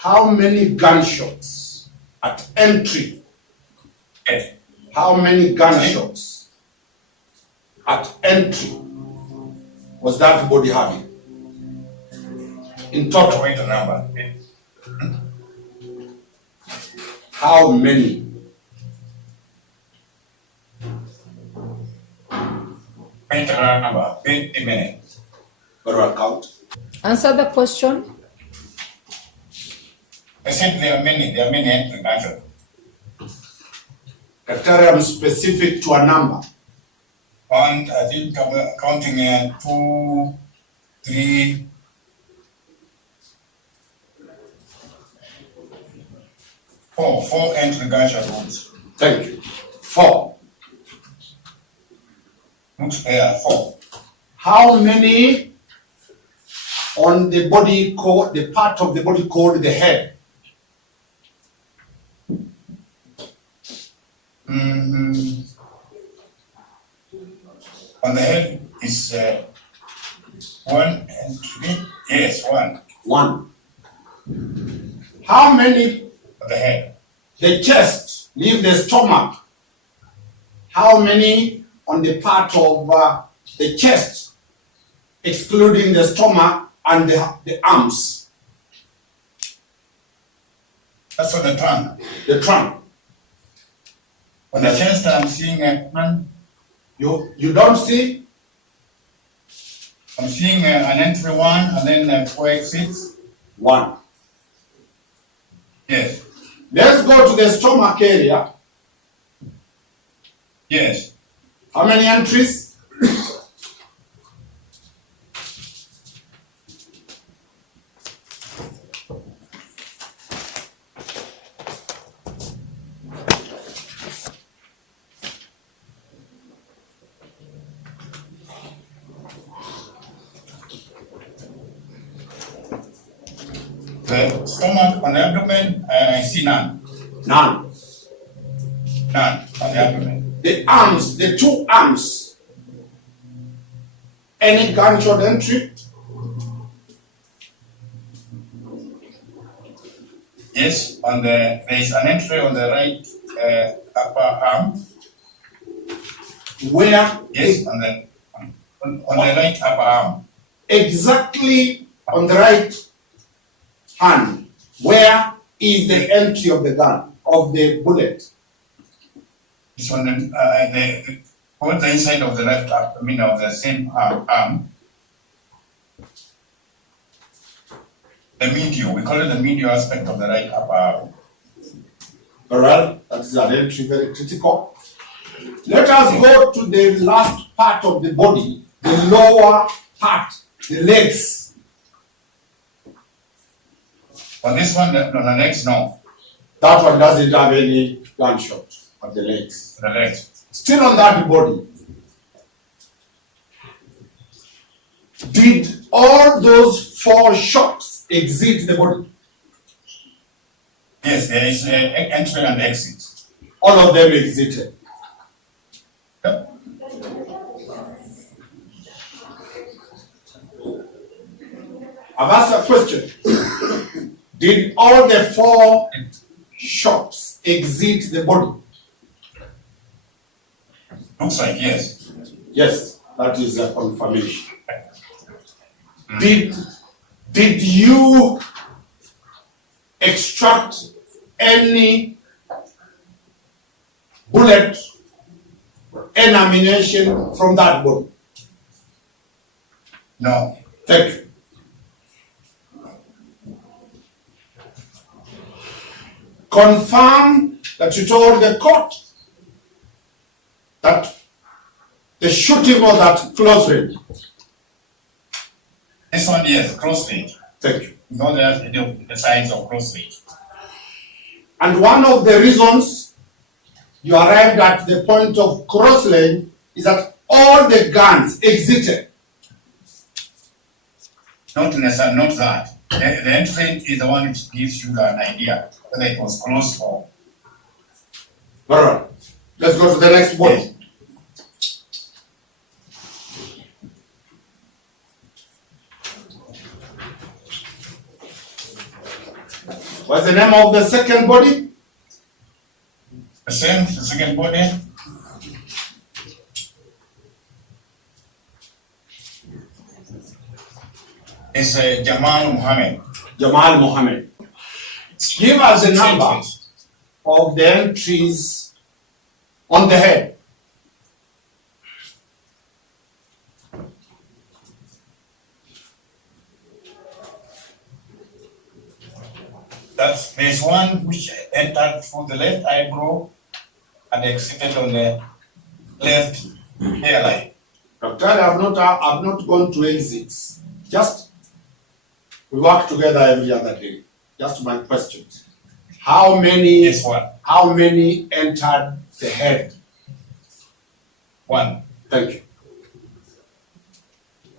How many gunshots at entry? Yes. How many gunshots at entry was that body having? In total. Wait a number. How many? Wait a number. 50 minutes. What do I count? Answer the question. I said there are many entry gunshots. Daktari, I'm specific to a number. One, I think I'm counting 2, 3, 4 entry gunshot wounds. Thank you. 4. Looks there, 4. How many on the body called, the part of the body called the head? On the head is 1 entry. Yes, 1. 1. How many On the head. the chest, leave the stomach? How many on the part of the chest, excluding the stomach and the arms? That's on the trunk. The trunk. On the chest, I'm seeing 1. You don't see? I'm seeing an entry 1 and then 4 exits. 1. Yes. Let's go to the stomach area. Yes. How many entries? The stomach on the abdomen, I see none. None. None on the abdomen. The arms, the 2 arms. Any gunshot entry? Yes, there is an entry on the right upper arm. Where? Yes, on the right upper arm. Exactly on the right hand. Where is the entry of the gun, of the bullet? It's on both the inside of the left arm, of the same arm. The medial, we call it the medial aspect of the right upper arm. Alright, that is an entry very critical. Let us go to the last part of the body, the lower part, the legs. On this one, on the legs, no. That one doesn't have any gunshot on the legs. The legs. Still on that body. Did all those 4 shots exit the body? Yes, there is entry and exit. All of them exited. Yep. I've asked a question. Did all the 4 shots exit the body? Looks like yes. Yes, that is a confirmation. Did you extract any bullet or any ammunition from that body? No. Thank you. Confirm that you told the court that the shooting was at close range. This one, yes, close range. Thank you. No, there's the signs of close range. And one of the reasons you arrived at the point of cross range is that all the guns exited. Not necessarily, not that. The entry is the one which gives you an idea whether it was close or. All right. Let's go to the next body. Yes. What's the name of the second body? The same, the second body. Is Jamal Muhammad. Jamal Mohammed. Give us the number of the entries on the head. There's one which entered through the left eyebrow and exited on the left hairline. Doctor, I've not gone to exits. Just, we work together every other day. Just my questions. How many? Yes, one. How many entered the head? One. Thank you.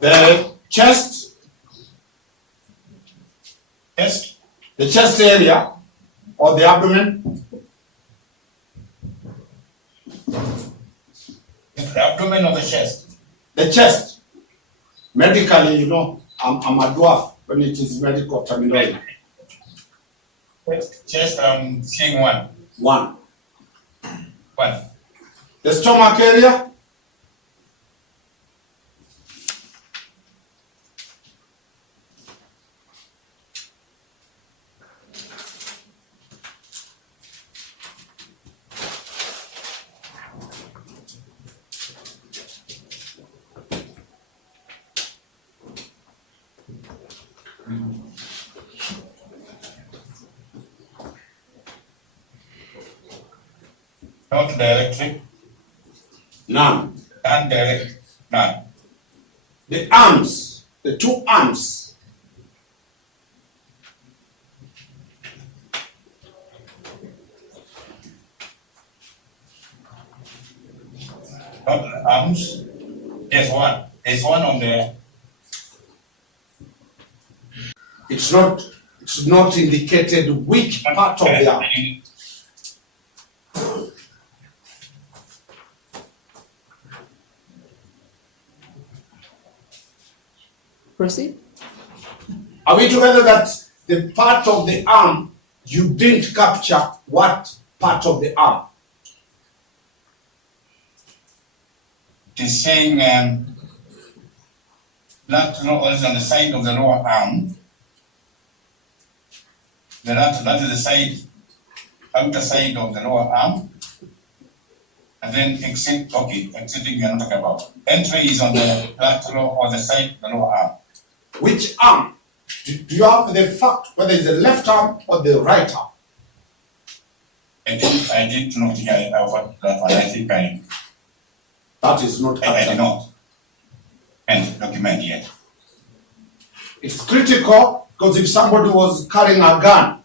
The chest, Chest. the chest area or the abdomen, The abdomen or the chest. the chest. Medically, you know, I'm a dwarf when it is medical terminology. Chest, I'm seeing one. One. One. The stomach area, Not directly. none. And direct. None. The arms, the two arms, Not arms. Yes, one. There's one on the. it's not indicated which part of the arm. Proceed. Are we together that the part of the arm, you didn't capture what part of the arm? It is saying lateral is on the side of the lower arm. The lateral, that is the side, outer side of the lower arm. And then exit, okay, exiting you're not talking about. Entry is on the lateral or the side of the lower arm. Which arm? Do you have the fact whether it's the left arm or the right arm? I did not hear about that one. I think That is not I captured. did not. And document yet. It's critical because if somebody was carrying a gun,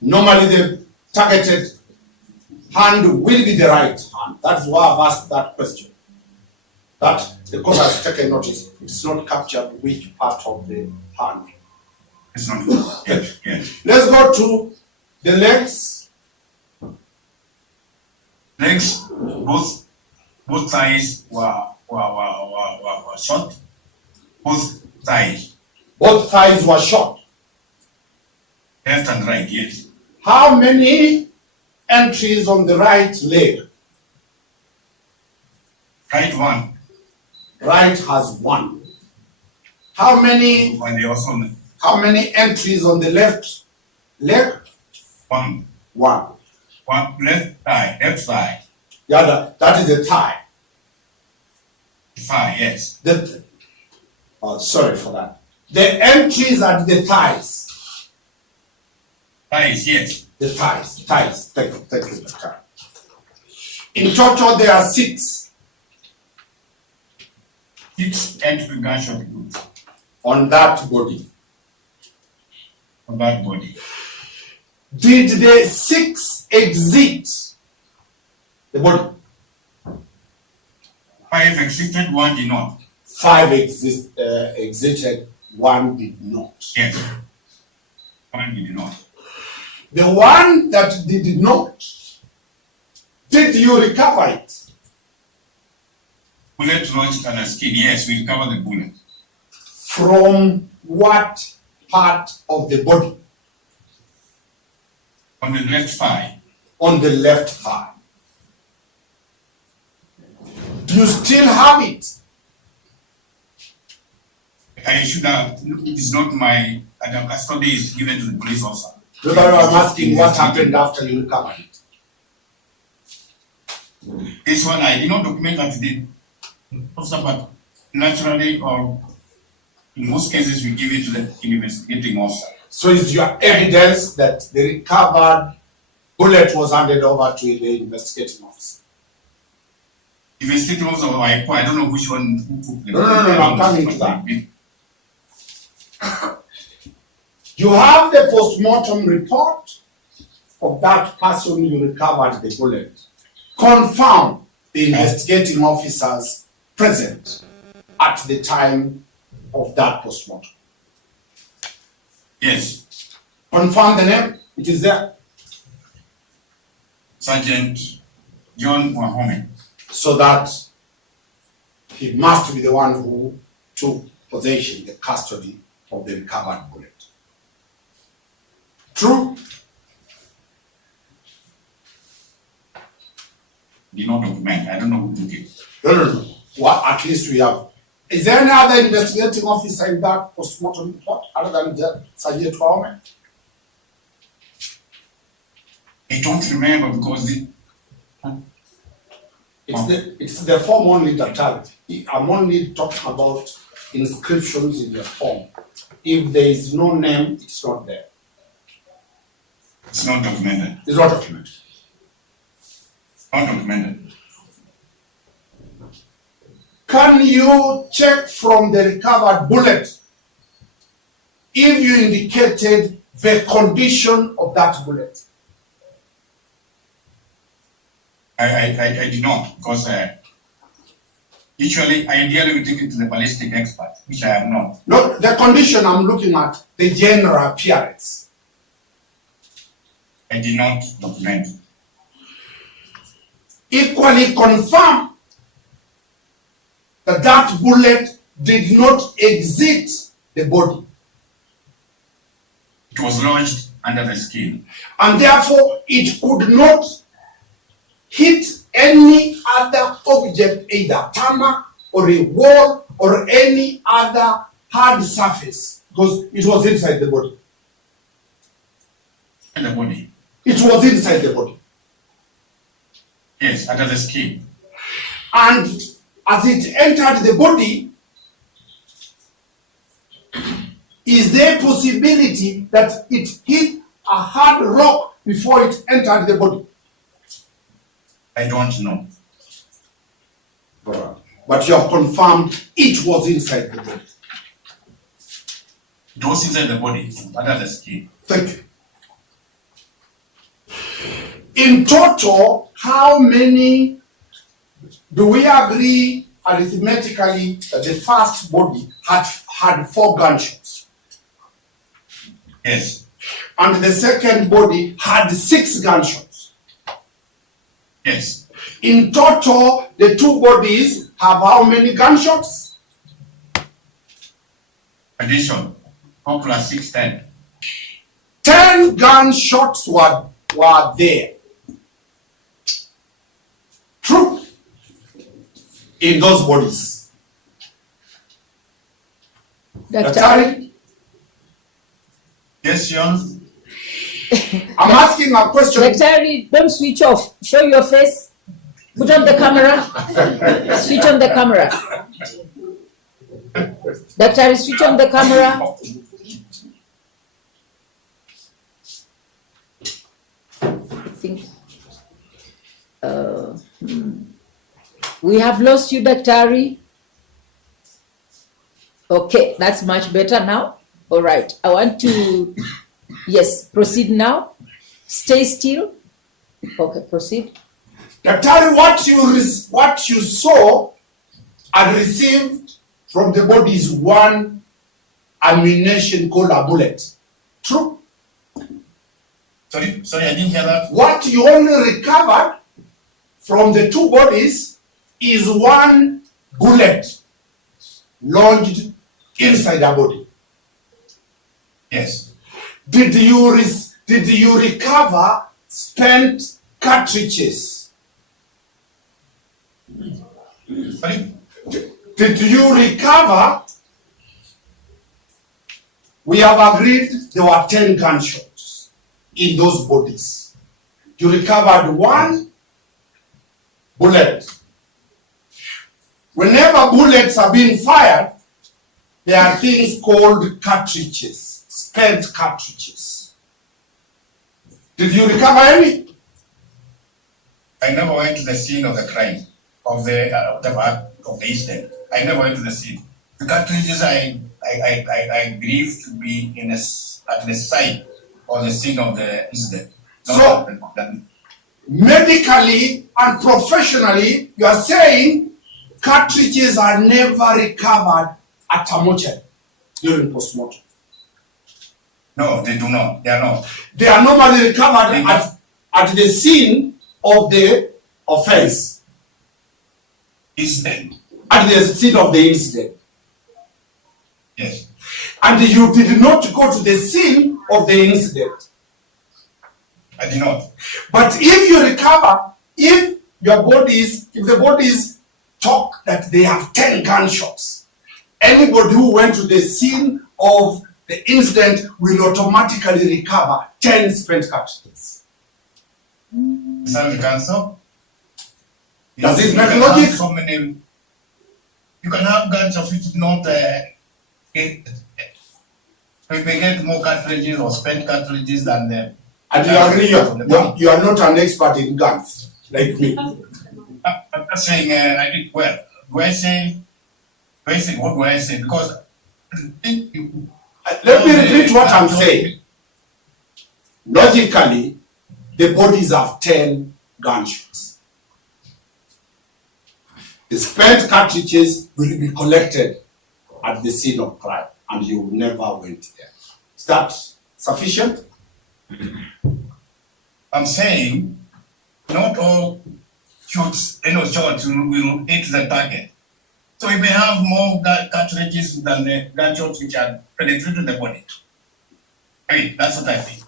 normally the targeted hand will be the right hand. That's why I've asked that question. That the court has taken notice. It's not captured which part of the hand. It's not good. Yes. Let's go to the legs. Legs, both thighs were shot. Both thighs, Both thighs were shot. left and right, yes. How many entries on the right leg? Right one. Right has one. How many When they also entries on the left leg? one One. left thigh, Yeah, that is the thigh. thigh, yes. Sorry for that. The entries are the thighs. Thighs, yes. The thighs. Thank you, Doctor. In total, there are 6 entry gunshot wounds on that body. on that body. Did the 6 exit the body? 5 exited, 1 did not. 5 exited, 1 did not. Yes. 1 did not. The one that did not, did you recover it? Bullet lodged on the skin, yes, we recover the bullet. From what part of the body? On the left thigh. On the left thigh. Do you still have it? I should have, it is not my, custody is given to the police officer. No, I'm asking what happened after you recovered it. This one, I did not document that the officer, but naturally, or in most cases, we give it to the investigating officer. So is your evidence that the recovered bullet was handed over to the investigating officer? Investigating officer, I don't know which one who took the No, I'm coming to that. You have the postmortem report of that person you recovered the bullet. Confirm the investigating officers present at the time of that postmortem. Yes. Confirm the name, it is there. Sergeant John Wahome. So that he must be the one who took possession, the custody of the recovered bullet. True? Did not document. I don't know who took it. No. Well, at least we have. Is there any other investigating officer in that postmortem report other than Sergeant Wahome? I don't remember because It's the form only that I'm only talking about inscriptions in the form. If there is no name, it's not there. it's not documented. It's not documented. Not documented. Can you check from the recovered bullet if you indicated the condition of that bullet? I did not because usually, ideally, we take it to the ballistic expert, which I have not. No, the condition I'm looking at, the general appearance. I did not document. Equally confirm that that bullet did not exit the body. It was lodged under the skin. And therefore it could not hit any other object, either tarmac or a wall or any other hard surface, because it was inside the body. In the body. It was inside the body. Yes, under the skin. And as it entered the body, is there a possibility that it hit a hard rock before it entered the body? I don't know. But you have confirmed it was inside the body. It was inside the body, under the skin. Thank you. In total, how many do we agree arithmetically that the first body had 4 gunshots? Yes. And the second body had 6 gunshots. Yes. In total, the 2 bodies have how many gunshots? Addition. 4 plus 6, 10. 10 gunshots were there. True. In those bodies. Daktari, Yes, John. I'm asking a question. Daktari, don't switch off. Show your face. Put on the camera. Switch on the camera. Daktari, switch on the camera. I think we have lost you, Daktari. Okay, that's much better now. All right, I want to, yes, proceed now. Stay still. Okay, proceed. Daktari, what you saw and received from the body is one ammunition called a bullet. True? Sorry, I didn't hear that. What you only recovered from the 2 bodies is 1 bullet lodged inside the body. Yes. Did you recover spent cartridges? Sorry? Did you recover? We have agreed there were 10 gunshots in those bodies. You recovered 1 bullet. Whenever bullets are being fired, there are things called cartridges, spent cartridges. Did you recover any? I never went to the scene of the crime, of the incident. I never went to the scene. The cartridges I believe to be at the site or the scene of the incident. So, medically and professionally, you are saying cartridges are never recovered at a mortuary during postmortem. No, they do not. They are not. They are normally recovered at the scene of the offense. Incident. At the scene of the incident. Yes. And you did not go to the scene of the incident. I did not. But if you recover, if the bodies talk that they have 10 gunshots, anybody who went to the scene of the incident will automatically recover 10 spent cartridges. Is that the answer? Does it make logic? So many, you can have gunshots which not we may get more cartridges or spent cartridges than them. And you agree you are not an expert in guns like me. I'm not saying I did well. Do I say what do I say? Because let me repeat what I'm saying. Logically, the bodies have 10 gunshots. The spent cartridges will be collected at the scene of crime, and you never went there. Is that sufficient? I'm saying not all shots will hit the target. So we may have more cartridges than the gunshots which are penetrating the body. I mean, that's what I think.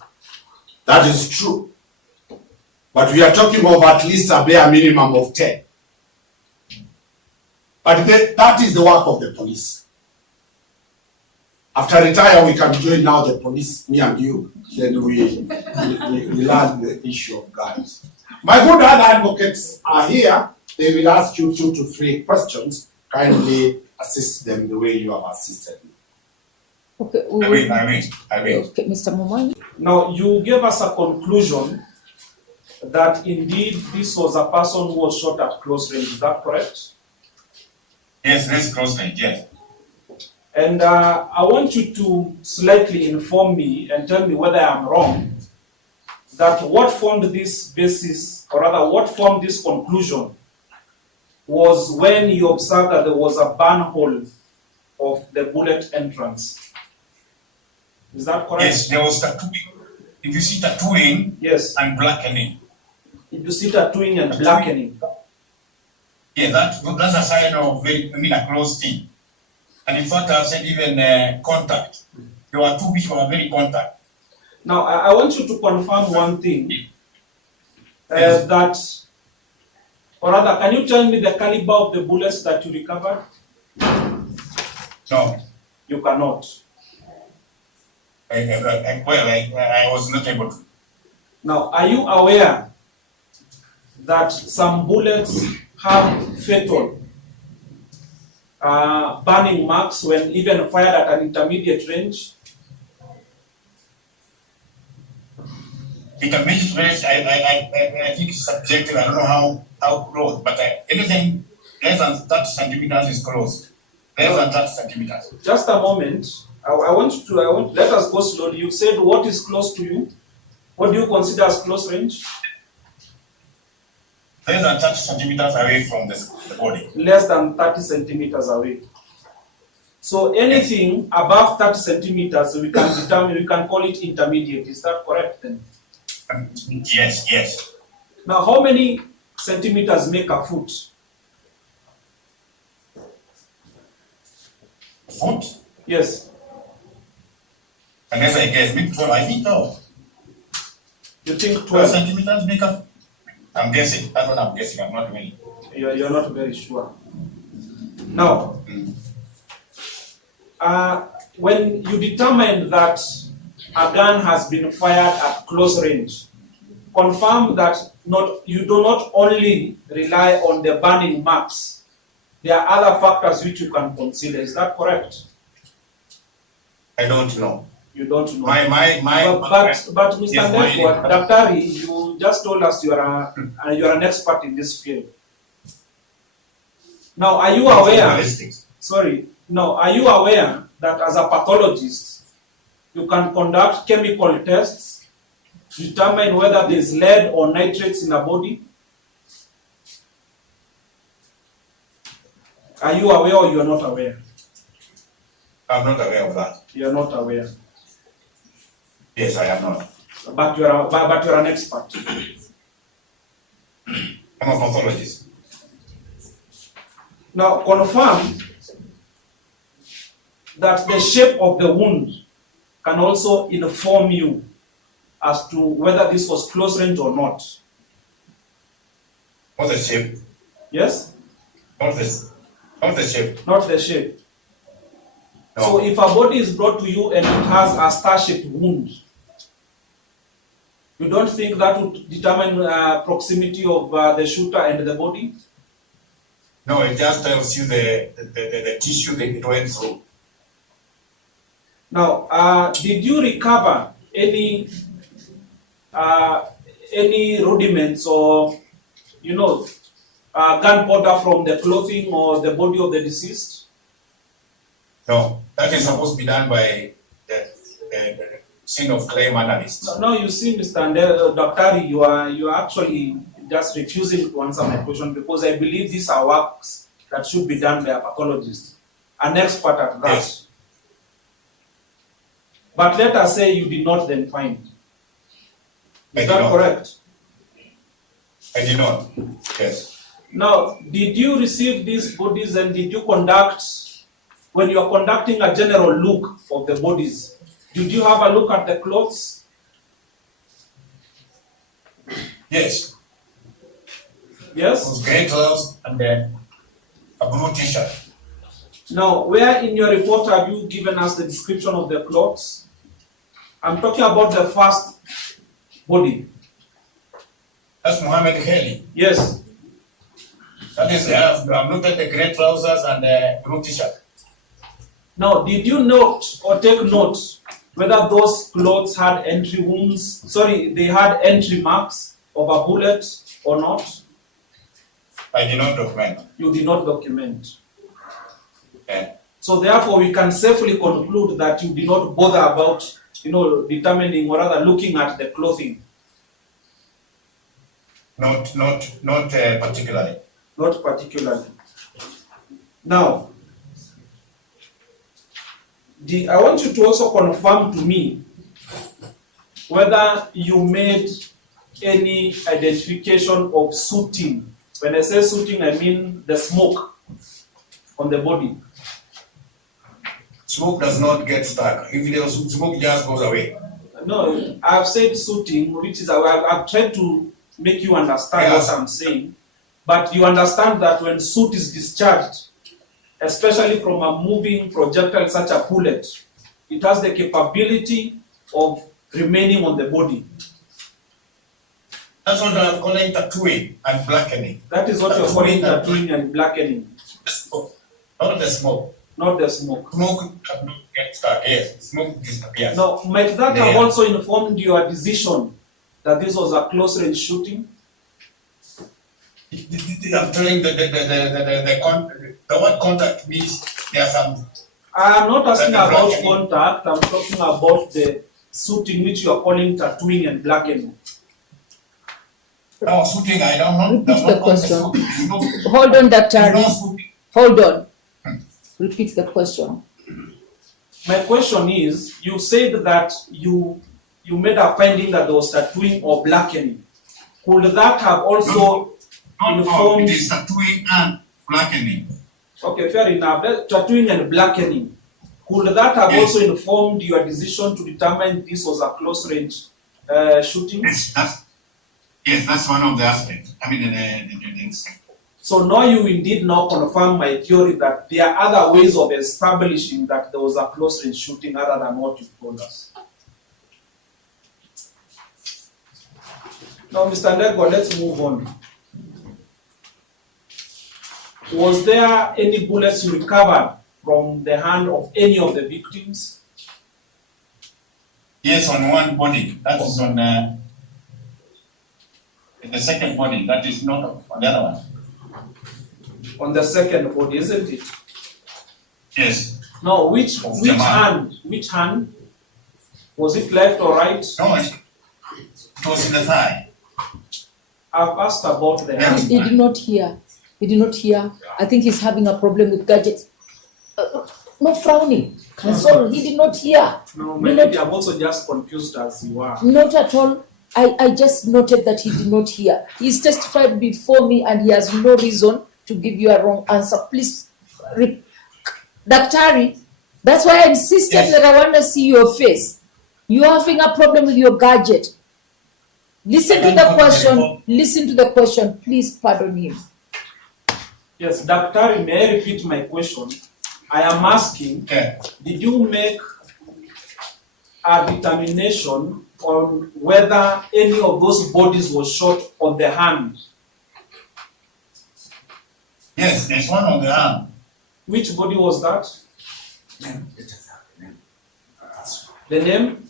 That is true. But we are talking of at least a bare minimum of 10. But that is the work of the police. After retire, we can join now the police, me and you. Then we learn the issue of guns. My good other advocates are here. They will ask you 2 to 3 questions. Kindly assist them the way you have assisted me. Okay, I mean. Okay, Mr. Mumani. Now, you gave us a conclusion that indeed this was a person who was shot at close range. Is that correct? Yes, that's close range, yes. And I want you to slightly inform me and tell me whether I'm wrong, that what formed this basis, or rather what formed this conclusion, was when you observed that there was a burn hole of the bullet entrance. Is that correct? Yes, there was tattooing. If you see tattooing, Yes. and blackening. If you see tattooing and blackening. Yeah, that's a sign of a close thing. And in fact, I've said even contact. There were 2 people who were very contact. Now, I want you to confirm one thing, Yes. that, or rather, can you tell me the caliber of the bullets that you recovered? No, You cannot. I was not able to. Now, are you aware that some bullets have fatal burning marks when even fired at an intermediate range? Intermediate range, I think it's subjective. I don't know how close, but anything less than 30 centimeters is close. Less than 30 centimeters. Just a moment. Let us go slowly. You said what is close to you? What do you consider as close range? Less than 30 centimeters away from the body. Less than 30 centimeters away. So anything above 30 centimeters, we can call it intermediate. Is that correct then? Yes. Now, how many centimeters make a foot? Foot? Yes. Unless I guess, maybe 12, I think no. You think 12 12? centimeters make up? I'm guessing. That's what I'm guessing. I'm not really. You're not very sure. Now, when you determine that a gun has been fired at close range, confirm that you do not only rely on the burning marks. There are other factors which you can consider. Is that correct? I don't know. You don't know. But Mr. Ndekwa, Daktari, you just told us you are an expert in this field. Now, are you aware? Sorry. Now, are you aware that as a pathologist, you can conduct chemical tests, determine whether there is lead or nitrates in the body? Are you aware or you are not aware? I'm not aware of that. You are not aware. Yes, I am not. But you are an expert. I'm a pathologist. Now, confirm that the shape of the wound can also inform you as to whether this was close range or not. Not the shape. Yes? Not the shape. Not the shape. No. So if a body is brought to you and it has a star-shaped wound, you don't think that would determine proximity of the shooter and the body? No, it just tells you the tissue that it went through. Now, did you recover any rudiments or, gunpowder from the clothing or the body of the deceased? No, that is supposed to be done by the scene of claim analyst. No, you see, Mr. Daktari, you are actually just refusing to answer my question because I believe these are works that should be done by a pathologist, an expert at that. Yes. But let us say you did not then find. Is that correct? I did not. Yes. Now, did you receive these bodies and did you conduct, when you are conducting a general look of the bodies, did you have a look at the clothes? Yes. Yes? It was grey clothes and then a blue t-shirt. Now, where in your report have you given us the description of the clothes? I'm talking about the first body. That's Mohammed Kheli. Yes. That is, I've looked at the grey trousers and the blue t-shirt. Now, did you note or take note whether those clothes had entry wounds? Sorry, they had entry marks of a bullet or not? I did not document. You did not document. Yeah. So therefore, we can safely conclude that you did not bother about, determining or rather looking at the clothing. Not particularly. Not particularly. Now, I want you to also confirm to me whether you made any identification of sooting. When I say sooting, I mean the smoke on the body. Smoke does not get stuck. If there's smoke, just goes away. No, I've said sooting, which is I've tried to make you understand what I'm saying, but you understand that when soot is discharged, especially from a moving projectile such a bullet, it has the capability of remaining on the body. That's what I'm calling tattooing and blackening. That is what you're calling tattooing and blackening. Not the smoke. Not the smoke. Smoke cannot get stuck. Yes, smoke disappears. Now, might that have also informed your decision that this was a close-range shooting? I'm telling the word contact means there are some. I'm not asking about contact. I'm talking about the shooting which you are calling tattooing and blackening. No, shooting, I don't know. Repeat the question. Hold on, Daktari. Hold on. Repeat the question. My question is, you said that you made a finding that there was tattooing or blackening. Could that have also informed? It is tattooing and blackening. Okay, fair enough. Tattooing and blackening. Could that have Yes. also informed your decision to determine this was a close range shooting? Yes, that's one of the aspects. I mean, So now you indeed now confirm my theory that there are other ways of establishing that there was a close range shooting other than what you told us. Now, Mr. Ndegwa, let's move on. Was there any bullets recovered from the hand of any of the victims? yes, on one body. That is on the second body. That is not on the other one. On the second body, isn't it? Yes. No, which Jamal. hand? Which hand? Was it left or right? No, it was in the thigh. I've asked about the hand. He did not hear. He did not hear. I think he's having a problem with gadgets. No frowning. Console. He did not hear. No, Did maybe not- I'm also just confused as you are. Not at all. I just noted that he did not hear. He's testified before me and he has no reason to give you a wrong answer. Please, Daktari, that's why I insisted Yes. that I want to see your face. You're having a problem with your gadget. Listen to the question. Listen to the question. Please pardon him. Yes, Daktari, may I repeat my question? I am asking, Okay. did you make a determination on whether any of those bodies was shot on the hand? Yes, there's one on the arm. Which body was that? The name?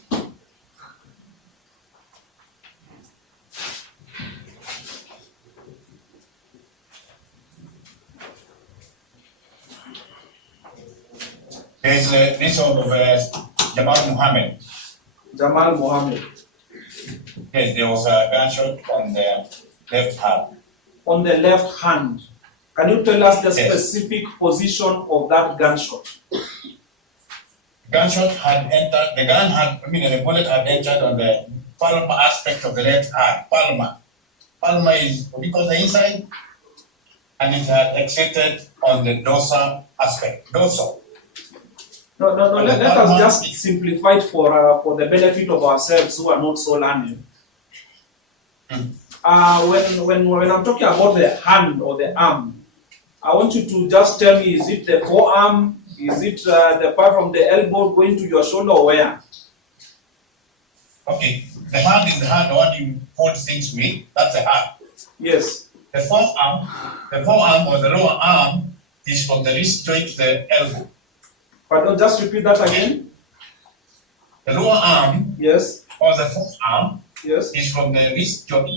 There's this one of Jamal Muhammad. Jamal Mohammed. Yes, there was a gunshot on the left hand. On the left hand. Can you tell us the Yes. specific position of that gunshot? Gunshot had entered, the bullet had entered on the palmar aspect of the left hand. Palmar. Palmar is what we call the inside, and it had exited on the dorsal aspect. Dorsal. No, let us just simplify it for the benefit of ourselves who are not so learned. When I'm talking about the hand or the arm, I want you to just tell me, is it the forearm? Is it the part from the elbow going to your shoulder or where? Okay. The hand is the hand, the one you hold things with. That's the hand. Yes. The forearm or the lower arm is from the wrist joint to the elbow. Pardon, just repeat that again. The lower arm Yes. or the forearm Yes. is from the wrist joint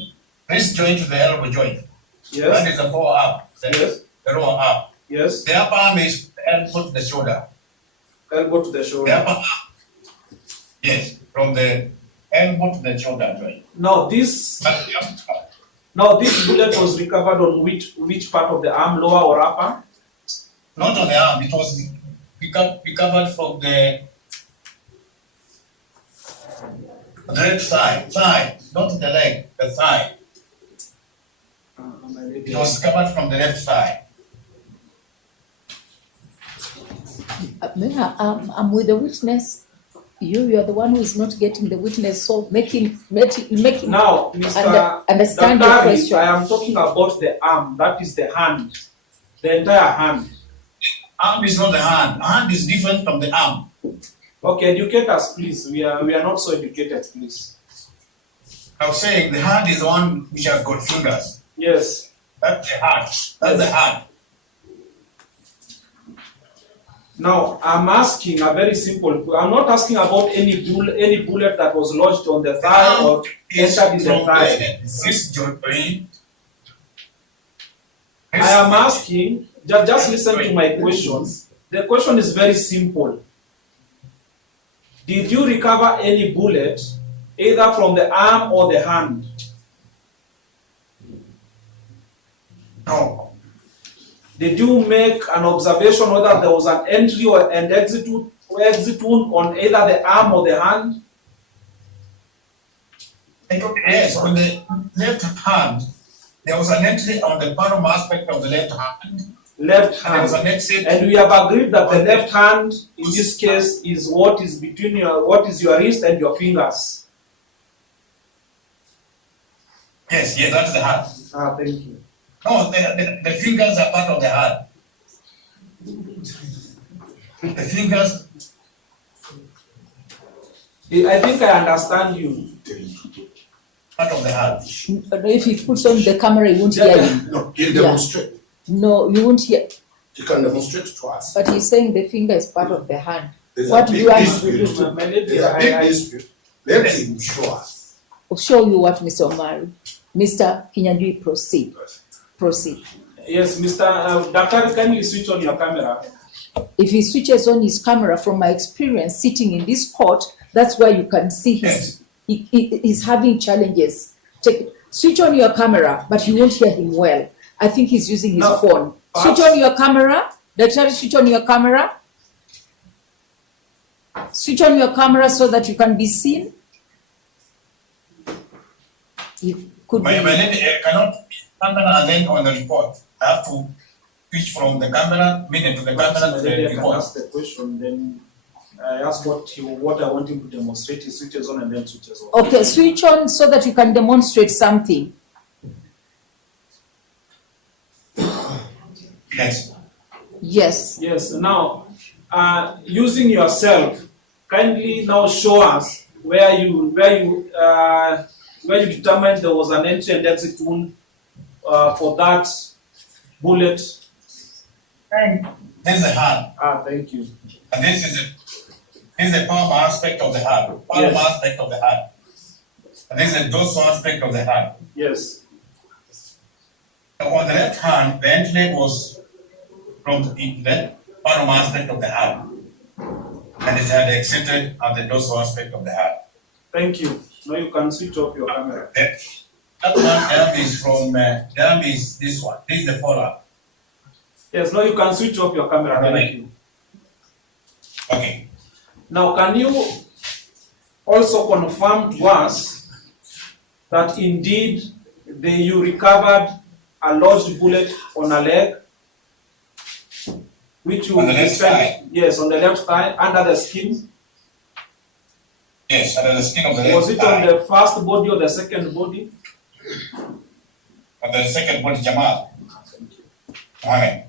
to the elbow joint. That Yes. is the forearm. Yes. The lower arm. Yes. The upper arm is the elbow to the shoulder. Elbow to the The shoulder. upper arm. Yes, from the elbow to the shoulder joint. Now this bullet was recovered on which part of the arm, lower or upper? Not on the arm, it was recovered from the left thigh, not the leg, the thigh. It was recovered from the left thigh. I'm with the witness. You are the one who is not getting the witness, so making Now, Mr. understand the Daktari, question. I am talking about the arm, that is the hand, the entire hand. Arm is not the hand. Hand is different from the arm. Okay, educate us, please. We are not so educated, please. I was saying the hand is the one which has got fingers. Yes. That's the hand. That's the hand. Now, I'm asking a very simple. I'm not asking about any bullet that was lodged on the thigh or It's entered in the from thigh. this joint. I am asking. Just listen to my question. The question is very simple. Did you recover any bullet, either from the arm or the hand? No. Did you make an observation whether there was an entry or an exit wound on either the arm or the hand? Yes, on the left hand, there was an entry on the bottom aspect of the left hand. left There was hand. an exit. And we have agreed that the left hand in this case is what is between what is your wrist and your fingers. Yes, that's the hand. Thank you. No, the fingers are part of the hand. The fingers. I think I understand you. Part of the hand. If he puts on the camera, you won't hear him. No, he'll demonstrate. No, you won't hear. You can demonstrate to us. But he's saying the finger is part of the hand. There's What a do big you want to dispute. do? My lady, There's a big dispute. Let him show us. I'll show you what, Mr. Omari. Mr. Kinyanjui, proceed. Proceed. Yes, Mr. Doctor, can you switch on your camera? If he switches on his camera, from my experience sitting in this court, that's where you can see he's having challenges. Switch on your camera, but you won't hear him well. I think he's using his phone. Switch on your camera. Doctor, switch on your camera. Switch on your camera so that you can be seen. You could My be. lady cannot be camera and then on the report. I have to switch from the camera, minute to the camera to My the lady, I can report. ask the question, then I ask what I want him to demonstrate. He switches on and then switches on. Okay, switch on so that you can demonstrate something. Yes. Yes. Yes. Now, using yourself, kindly now show us where you determined there was an entry and exit wound for that bullet. And this is the hand. Thank you. And this is the palm aspect of the hand. Palm Yes. aspect of the hand. And this is the dorsal aspect of the hand. Yes. On the left hand, the entry was from the palm aspect of the hand. And it had exited at the dorsal aspect of the hand. Thank you. Now you can switch off your camera. That one is from, is this one. This is the follow. Yes. Now you can switch off your camera. Thank Right. you. Okay. Now, can you also confirm to us that indeed you recovered a lodged bullet on a leg, which you On the left described- thigh? Yes, on the left thigh, under the skin. Yes, under the skin of the left Was it thigh. on the first body or the second body? On the second body, Jamal. Mohammed.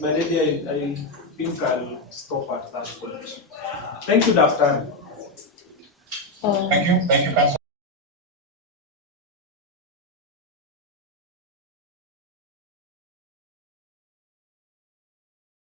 My lady, I think I'll stop at that point. Thank you, Doctor. Thank you, Council.